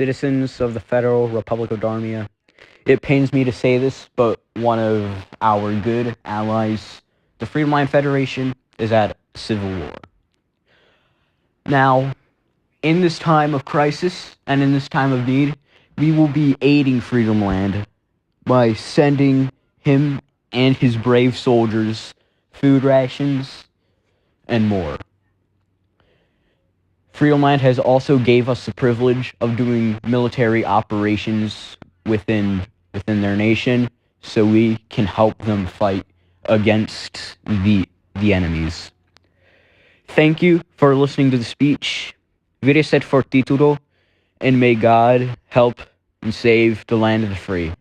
citizens of the Federal Republic of Darmia. It pains me to say this, but one of our good allies, the Freedom Line Federation, is at civil war. Now, in this time of crisis and in this time of need, we will be aiding Freedom Land by sending him and his brave soldiers food rations and more. Freedom Land has also gave us the privilege of doing military operations within their nation, so we can help them fight against the enemies. Thank you for listening to the speech. Vire sed fortitudo, and may God help and save the land of the free.